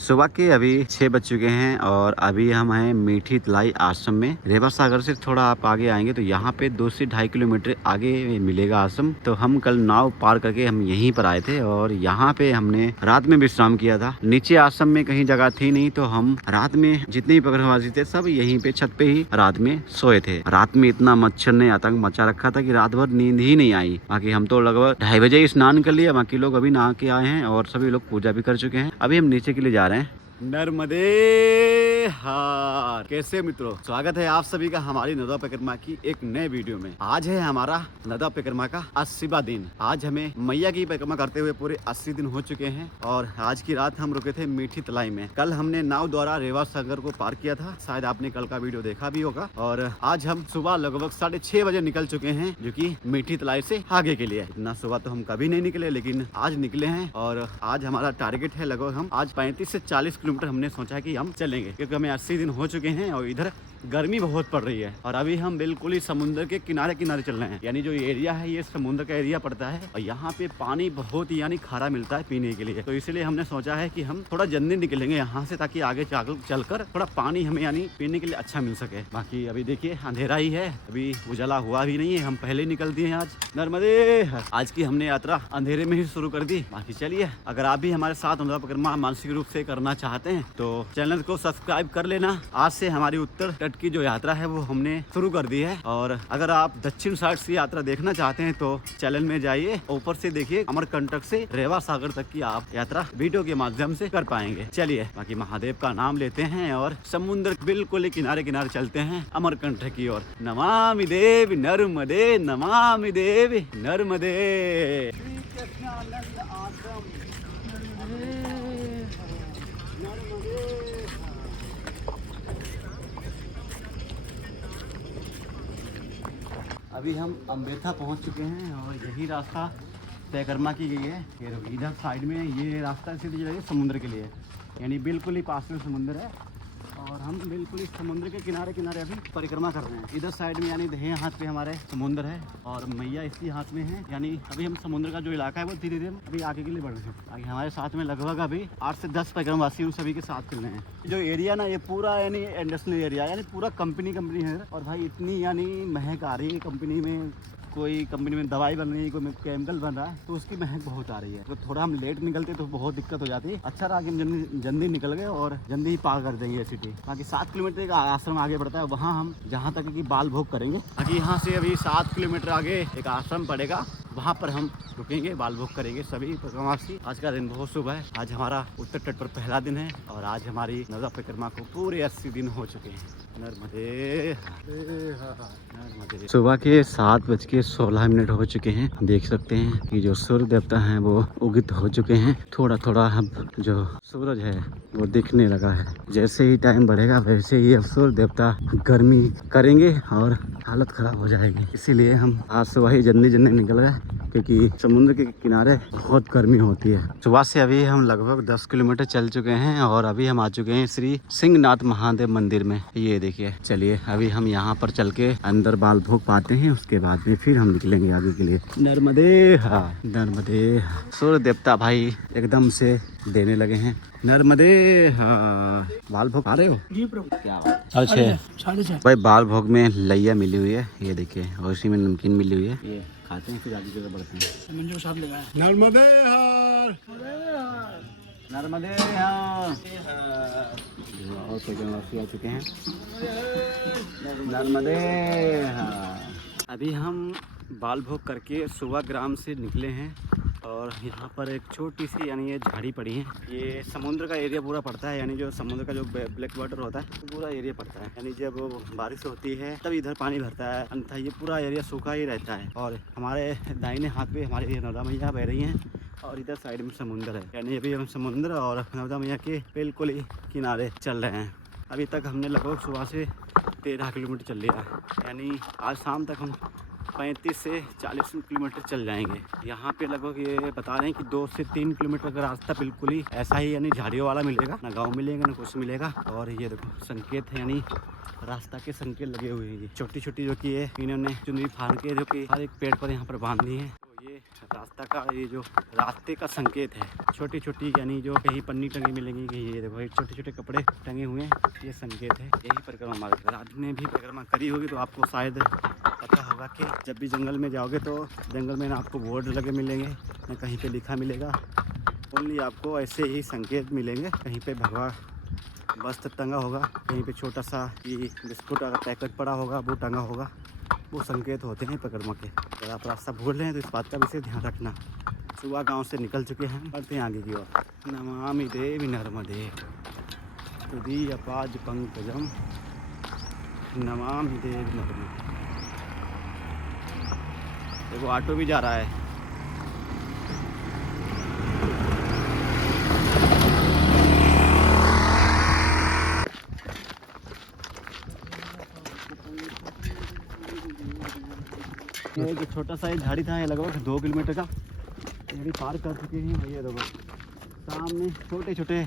सुबह के अभी 6 बज चुके हैं और अभी हम हैं मीठी तलाई आश्रम में। रेवा सागर से थोड़ा आप आगे आएंगे तो यहाँ पे 2 से 2.5 किलोमीटर आगे मिलेगा आश्रम। तो हम कल नाव पार करके हम यहीं पर आए थे और यहाँ पे हमने रात में विश्राम किया था। नीचे आश्रम में कहीं जगह थी नहीं तो हम रात में जितने भी पकड़वासी थे सब यहीं पे छत पे ही रात में सोए थे। रात में इतना मच्छर ने आतंक मचा रखा था कि रात भर नींद ही नहीं आई। बाकी हम तो लगभग 2:30 बजे स्नान कर लिया। बाकी लोग अभी नहा के आए हैं और सभी लोग पूजा भी कर चुके हैं। अभी हम नीचे के लिए जा रहे हैं। नर्मदे हार। कैसे मित्रों, स्वागत है आप सभी का हमारी नर्मदा परिक्रमा की एक नए वीडियो में। आज है हमारा नर्मदा परिक्रमा का 80वां दिन। आज हमें मैया की परिक्रमा करते हुए पूरे 80 दिन हो चुके हैं और आज की रात हम रुके थे मीठी तलाई में। कल हमने नाव द्वारा रेवा सागर को पार किया था, शायद आपने कल का वीडियो देखा भी होगा। और आज हम सुबह लगभग 6:30 बजे निकल चुके हैं, जो की मीठी तलाई से आगे के लिए। इतना सुबह तो हम कभी नहीं निकले, लेकिन आज निकले हैं और आज हमारा टारगेट है लगभग हम आज 35 से 40 किलोमीटर हमने सोचा है कि हम चलेंगे, क्योंकि हमें 80 दिन हो चुके हैं और इधर गर्मी बहुत पड़ रही है। और अभी हम बिल्कुल ही समुद्र के किनारे किनारे चल रहे हैं, यानी जो एरिया है ये समुद्र का एरिया पड़ता है और यहाँ पे पानी बहुत ही यानी खारा मिलता है पीने के लिए। तो इसलिए हमने सोचा है कि हम थोड़ा जल्दी निकलेंगे यहाँ से, ताकि आगे चलकर थोड़ा पानी हमें यानी पीने के लिए अच्छा मिल सके। बाकी अभी देखिए अंधेरा ही है, अभी उजाला हुआ भी नहीं है। हम पहले निकल दिए हैं आज नर्मदे। आज की हमने यात्रा अंधेरे में ही शुरू कर दी। बाकी चलिए, अगर आप भी हमारे साथ नर्मदा परिक्रमा मानसिक रूप से करना चाहते हैं तो चैनल को सब्सक्राइब कर लेना। आज से हमारी उत्तर तट की जो यात्रा है वो हमने शुरू कर दी है। और अगर आप दक्षिण साइड से यात्रा देखना चाहते हैं तो चैनल में जाइए, ऊपर से देखिए अमरकंटक से रेवा सागर तक की आप यात्रा वीडियो के माध्यम से कर पाएंगे। चलिए, बाकी महादेव का नाम लेते हैं और समुद्र बिल्कुल किनारे किनारे चलते हैं अमरकंटक की ओर। नमामि देवी नर्मदे, नमामि देवी नर्मदे। अभी हम अम्बेथा पहुंच चुके हैं और यही रास्ता परिक्रमा की गई है। ये इधर साइड में ये रास्ता सीधे चलेगा समुद्र के लिए, यानी बिल्कुल ही पास में समुद्र है और हम बिल्कुल इस समुद्र के किनारे किनारे अभी परिक्रमा कर रहे हैं। इधर साइड में यानी दाहिने हाथ पे हमारे समुद्र है और मैया इसी हाथ में है। यानी अभी हम समुद्र का जो इलाका है वो धीरे धीरे अभी आगे के लिए बढ़ रहे हैं। आगे हमारे साथ में लगभग अभी 8 से 10 परिक्रमावासी उन सभी के साथ चल रहे हैं। जो एरिया ना ये पूरा यानी इंडस्ट्रियल एरिया, यानी पूरा कंपनी है। और भाई इतनी यानी महक आ रही है कंपनी में, कोई कंपनी में दवाई बन रही है, कोई केमिकल बन रहा है, तो उसकी महक बहुत आ रही है। तो थोड़ा हम लेट निकलते तो बहुत दिक्कत हो जाती है। अच्छा रहा कि जल्दी निकल गए और जल्दी ही पार कर देंगे सिटी। बाकी 7 किलोमीटर का आश्रम आगे बढ़ता है, वहाँ हम जहाँ तक कि बाल भोग करेंगे। बाकी यहाँ से अभी 7 किलोमीटर आगे एक आश्रम पड़ेगा, वहाँ पर हम रुकेंगे, बाल भोग करेंगे सभी परिक्रमावासी। आज का दिन बहुत शुभ है। आज हमारा उत्तर तट पर पहला दिन है और आज हमारी नर्मदा परिक्रमा को पूरे 80 दिन हो चुके हैं। नर्मदे नर्मदे। सुबह के 7:16 हो चुके हैं। देख सकते हैं कि जो सूर्य देवता हैं वो उदित हो चुके हैं। थोड़ा थोड़ा हम जो सूरज है वो दिखने लगा है। जैसे ही टाइम बढ़ेगा वैसे ही अब सूर्य देवता गर्मी करेंगे और हालत खराब हो जाएगी। इसीलिए हम आज सुबह ही जल्दी निकल गए, क्योंकि समुद्र के किनारे बहुत गर्मी होती है। सुबह से अभी हम लगभग 10 किलोमीटर चल चुके हैं और अभी हम आ चुके हैं श्री सिंहनाथ महादेव मंदिर में। ये देखिए, चलिए अभी हम यहाँ पर चल के अंदर बाल भोग पाते हैं, उसके बाद में फिर हम निकलेंगे आगे के लिए। नर्मदे हाँ, नर्मदे हाँ। सूर्य देवता भाई एकदम से देने लगे हैं। नर्मदे हाँ। बाल भोग आ रहे हो जी प्रभु? क्या बात। अच्छा भाई, बाल भोग में लैया मिली हुई है, ये देखिए, और इसी में नमकीन मिली हुई है। ये खाते हैं फिर आगे जगह बढ़ते हैं। के साथ लगाया नर्मदे हार, नर्मदे हार। और परिक्रमावासी आ चुके हैं। नर्मदे हार। अभी हम बाल भोग करके सुबह ग्राम से निकले हैं और यहाँ पर एक छोटी सी यानी ये झाड़ी पड़ी है। ये समुद्र का एरिया पूरा पड़ता है, यानी जो समुद्र का जो ब्लैक वाटर होता है पूरा एरिया पड़ता है। यानी जब बारिश होती है तब इधर पानी भरता है, अन्यथा ये पूरा एरिया सूखा ही रहता है। और हमारे दाहिने हाथ पे हमारी नर्मदा मैया बह रही हैं और इधर साइड में समुद्र है। यानी अभी हम समुद्र और नर्मदा मैया के बिल्कुल ही किनारे चल रहे हैं। अभी तक हमने लगभग सुबह से 13 किलोमीटर चल लिया, यानी आज शाम तक हम 35 से 40 किलोमीटर चल जाएंगे। यहाँ पे लगभग ये बता रहे हैं कि 2 से 3 किलोमीटर का रास्ता बिल्कुल ही ऐसा ही यानी झाड़ियों वाला मिलेगा, ना गांव मिलेगा ना कुछ मिलेगा। और ये देखो संकेत है, यानी रास्ता के संकेत लगे हुए हैं। छोटी छोटी जो कि ये इन्होंने चुनरी फाड़ के जो कि हर एक पेड़ पर यहाँ पर बांध दी है। तो ये रास्ता का ये जो रास्ते का संकेत है, छोटी छोटी यानी जो कहीं पन्नी टंगी मिलेंगी कि ये देखो छोटे छोटे कपड़े टंगे हुए हैं, ये संकेत है। यही परिक्रमा मार्ग, अगर आपने भी परिक्रमा करी होगी तो आपको शायद पता होगा कि जब भी जंगल में जाओगे तो जंगल में ना आपको बोर्ड लगे मिलेंगे, ना कहीं पे लिखा मिलेगा, ओनली आपको ऐसे ही संकेत मिलेंगे। कहीं पे भगवा वस्त्र टंगा होगा, कहीं पे छोटा सा ये बिस्कुट का पैकेट पड़ा होगा, वो टंगा होगा, वो संकेत होते हैं परिक्रमा के। अगर आप रास्ता भूल रहे हैं तो इस बात का विशेष ध्यान रखना। सुबह गांव से निकल चुके हैं, बढ़ते हैं आगे की ओर। नमामि देवी नर्मदे तुदीय पाद पंकजम, नमामि देवी नर्मदे। देखो ऑटो भी जा रहा है। ये एक छोटा सा झाड़ी था, ये लगभग 2 किलोमीटर का, ये भी पार कर चुके हैं। ये देखो सामने छोटे छोटे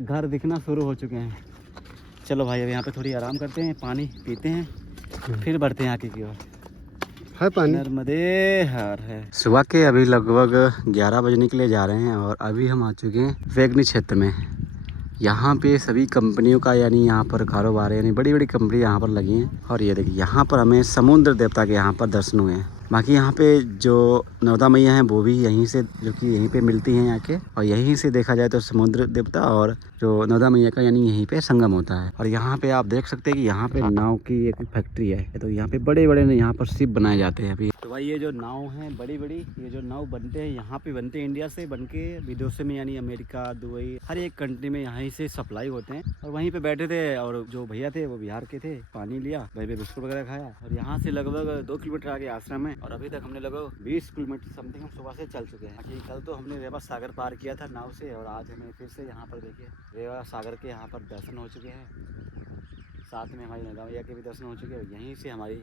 घर दिखना शुरू हो चुके हैं। चलो भाई अब यहाँ पे थोड़ी आराम करते हैं, पानी पीते हैं, फिर बढ़ते हैं आगे की ओर। है पानी नर्मदे हर है। सुबह के अभी लगभग 11 बजने के लिए जा रहे हैं और अभी हम आ चुके हैं वेगनी क्षेत्र में। यहाँ पे सभी कंपनियों का यानी यहाँ पर कारोबार है, यानी बड़ी बड़ी कंपनी यहाँ पर लगी हैं। और ये देखिए यहाँ पर हमें समुद्र देवता के यहाँ पर दर्शन हुए हैं। बाकी यहाँ पे जो नर्मदा मैया हैं वो भी यहीं से, जो कि यहीं पे मिलती हैं आके, और यहीं से देखा जाए तो समुद्र देवता और जो नर्मदा मैया का यानी यहीं पे संगम होता है। और यहाँ पे आप देख सकते हैं कि यहाँ पे नाव की एक फैक्ट्री है, तो यहाँ पे बड़े बड़े यहाँ पर शिप बनाए जाते हैं अभी। तो भाई ये जो नाव हैं बड़ी बड़ी, ये जो नाव बनते हैं यहाँ पे बनते हैं, इंडिया से बन के विदेशों में यानी अमेरिका, दुबई, हर एक कंट्री में यहाँ से सप्लाई होते हैं। और वहीं पे बैठे थे और जो भैया थे वो बिहार के थे, पानी लिया, वहीं पे बिस्कुट वगैरह खाया। और यहाँ से लगभग 2 किलोमीटर आगे आश्रम है और अभी तक हमने लगभग 20 किलोमीटर समथिंग हम सुबह से चल चुके हैं। बाकी कल तो हमने रेवा सागर पार किया था नाव से, और आज हमें फिर से यहाँ पर देखिए रेवा सागर के यहाँ पर दर्शन हो चुके हैं। साथ में हमारी नर्मदा मैया के भी दर्शन हो चुके हैं। यहीं से हमारी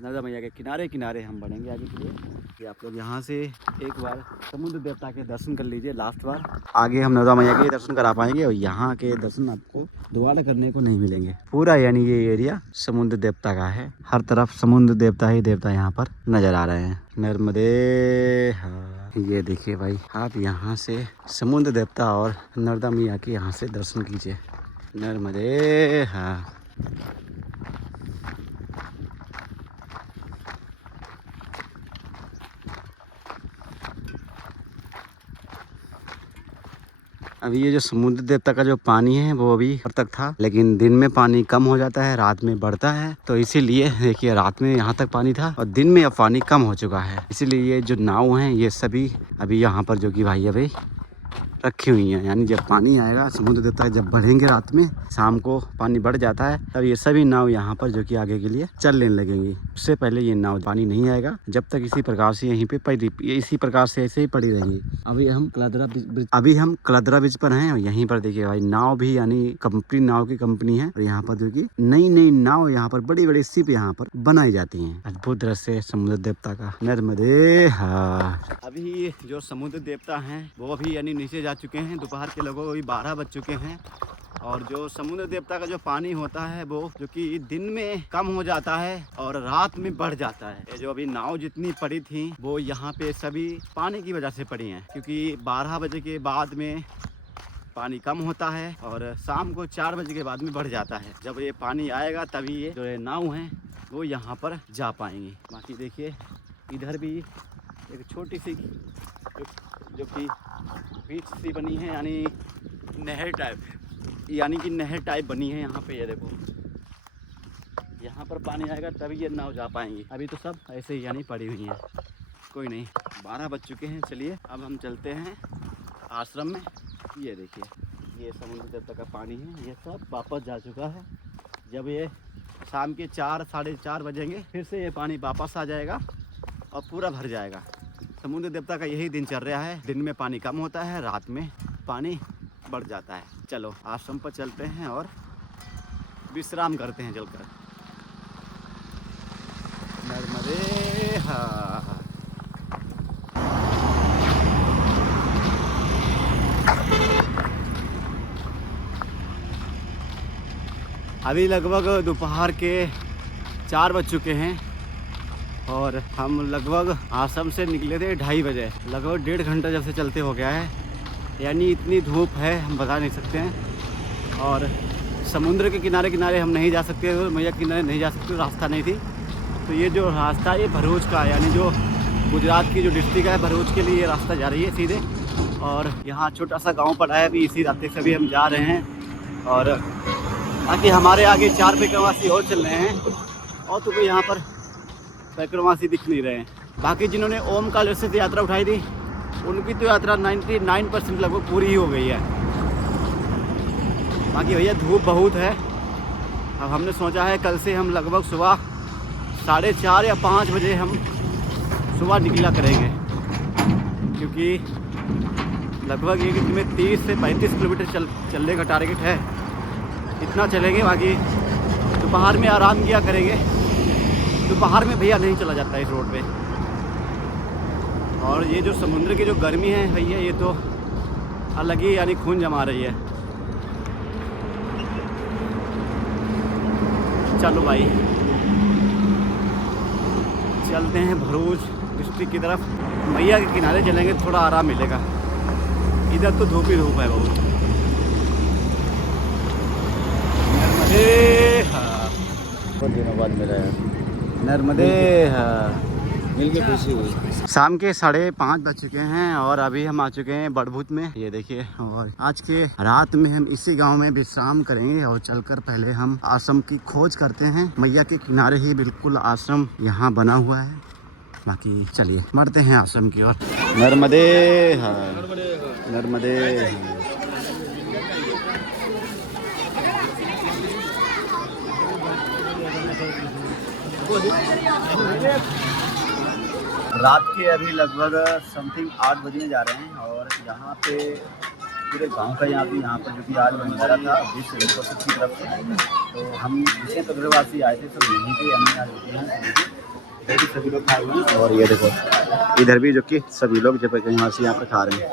नर्मदा मैया के किनारे किनारे हम बढ़ेंगे आगे के लिए कि आप लोग यहाँ से एक बार समुद्र देवता के दर्शन कर लीजिए लास्ट बार। आगे हम नर्मदा मैया के दर्शन करा पाएंगे और यहाँ के दर्शन आपको दोबारा करने को नहीं मिलेंगे। पूरा यानी ये एरिया समुद्र देवता का है, हर तरफ समुद्र देवता ही देवता यहाँ पर नजर आ रहे हैं। नर्मदे हाँ, ये देखिए भाई आप यहाँ से समुद्र देवता और नर्मदा मैया के यहाँ से दर्शन कीजिए। नर्मदे हाँ। अभी ये जो समुद्र देवता का जो पानी है वो अभी ऊपर तक था, लेकिन दिन में पानी कम हो जाता है, रात में बढ़ता है। तो इसीलिए देखिए रात में यहाँ तक पानी था और दिन में अब पानी कम हो चुका है। इसीलिए ये जो नाव हैं ये सभी अभी यहाँ पर जो कि भाई अभी रखी हुई हैं, यानी जब पानी आएगा समुद्र देवता जब बढ़ेंगे रात में, शाम को पानी बढ़ जाता है, तब ये सभी नाव यहाँ पर जो कि आगे के लिए चलने लगेंगी। उससे पहले ये नाव पानी नहीं आएगा, जब तक इसी प्रकार से यहीं पे पड़ी, इसी प्रकार से ऐसे ही पड़ी रहेंगी। अभी हम कलदरा ब्रिज पर हैं और यहीं पर देखिए भाई नाव भी यानी कंपनी, नाव की कंपनी है और यहाँ पर जो कि नई नई नाव यहाँ पर बड़ी बड़ी शिप यहाँ पर बनाई जाती है। अद्भुत दृश्य समुद्र देवता का। नर्मदे हाँ। अभी जो समुद्र देवता है वो अभी यानी नीचे जा चुके हैं। दोपहर के लगभग अभी 12 बज चुके हैं और जो समुद्र देवता का जो पानी होता है वो जो कि दिन में कम हो जाता है और रात में बढ़ जाता है। ये जो अभी नाव जितनी पड़ी थी वो यहाँ पे सभी पानी की वजह से पड़ी हैं, क्योंकि 12 बजे के बाद में पानी कम होता है और शाम को 4 बजे के बाद में बढ़ जाता है। जब ये पानी आएगा तभी ये जो नाव हैं वो यहाँ पर जा पाएंगी। बाकी देखिए इधर भी एक छोटी सी जो कि बीच सी बनी है, यानी नहर टाइप, यानी कि नहर टाइप बनी है यहाँ पे। ये देखो यहाँ पर पानी आएगा तभी ये नाव जा पाएंगी। अभी तो सब ऐसे ही यानी पड़ी हुई हैं। कोई नहीं, 12 बज चुके हैं। चलिए अब हम चलते हैं आश्रम में। ये देखिए ये समुद्र देवता का पानी है, ये सब वापस जा चुका है। जब ये शाम के 4 साढ़े 4 बजेंगे फिर से ये पानी वापस आ जाएगा और पूरा भर जाएगा। समुद्र देवता का यही दिनचर्या है, दिन में पानी कम होता है, रात में पानी बढ़ जाता है। चलो आश्रम पर चलते हैं और विश्राम करते हैं चलकर। नर्मदे हाँ। अभी लगभग दोपहर के 4 बज चुके हैं और हम लगभग आश्रम से निकले थे 2:30 बजे। लगभग 1.5 घंटा जब से चलते हो गया है, यानी इतनी धूप है हम बता नहीं सकते हैं। और समुद्र के किनारे किनारे हम नहीं जा सकते, मैया के किनारे नहीं जा सकते, रास्ता नहीं थी। तो ये जो रास्ता ये भरूच का है, यानी जो गुजरात की जो डिस्ट्रिक्ट है भरूच के लिए ये रास्ता जा रही है सीधे। और यहाँ छोटा सा गांव पड़ा है, अभी इसी रास्ते से भी हम जा रहे हैं। और बाकी हमारे आगे 4 पैक्रमासी और चल रहे हैं, और तो कोई यहाँ पर पैक्रमासी दिख नहीं रहे हैं। बाकी जिन्होंने ओमकालेश्वर से यात्रा उठाई थी उनकी तो यात्रा 99% लगभग पूरी ही हो गई है। बाकी भैया धूप बहुत है। अब हमने सोचा है कल से हम लगभग सुबह 4:30 या 5 बजे हम सुबह निकला करेंगे, क्योंकि लगभग एक दिन में 30 से 35 किलोमीटर चलने का टारगेट है। इतना चलेंगे, बाकी दोपहर में आराम किया करेंगे। दोपहर में भैया नहीं चला जाता इस रोड पे। और ये जो समुद्र की जो गर्मी है भैया, ये तो अलग ही यानी खून जमा रही है। चलो भाई चलते हैं भरूच डिस्ट्रिक्ट की तरफ। मैया के किनारे चलेंगे, थोड़ा आराम मिलेगा। इधर तो धूप ही धूप है बहुत। नर्मदे बहुत दिनों बाद मिला है। नर्मदे मिलके खुशी हुई। शाम के 5:30 बज चुके हैं और अभी हम आ चुके हैं बड़भूत में, ये देखिए। और आज के रात में हम इसी गांव में विश्राम करेंगे और चलकर पहले हम आश्रम की खोज करते हैं। मैया के किनारे ही बिल्कुल आश्रम यहाँ बना हुआ है। बाकी चलिए बढ़ते हैं आश्रम की ओर। नर्मदे नर्मदे। रात के अभी लगभग समथिंग 8 बजने जा रहे हैं। और यहाँ पे पूरे गांव का यहाँ पर जो कि आज भंडारा था विश्व हिंदू परिषद की तरफ से, तो हम जितने कब्रवासी आए थे सब यहीं पे हमने आज होते हैं। इधर भी सभी लोग खा रहे हैं, और ये देखो इधर भी जो कि सभी लोग जब कहीं यहाँ पर खा रहे हैं।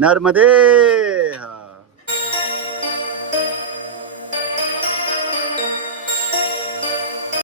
नर्मदे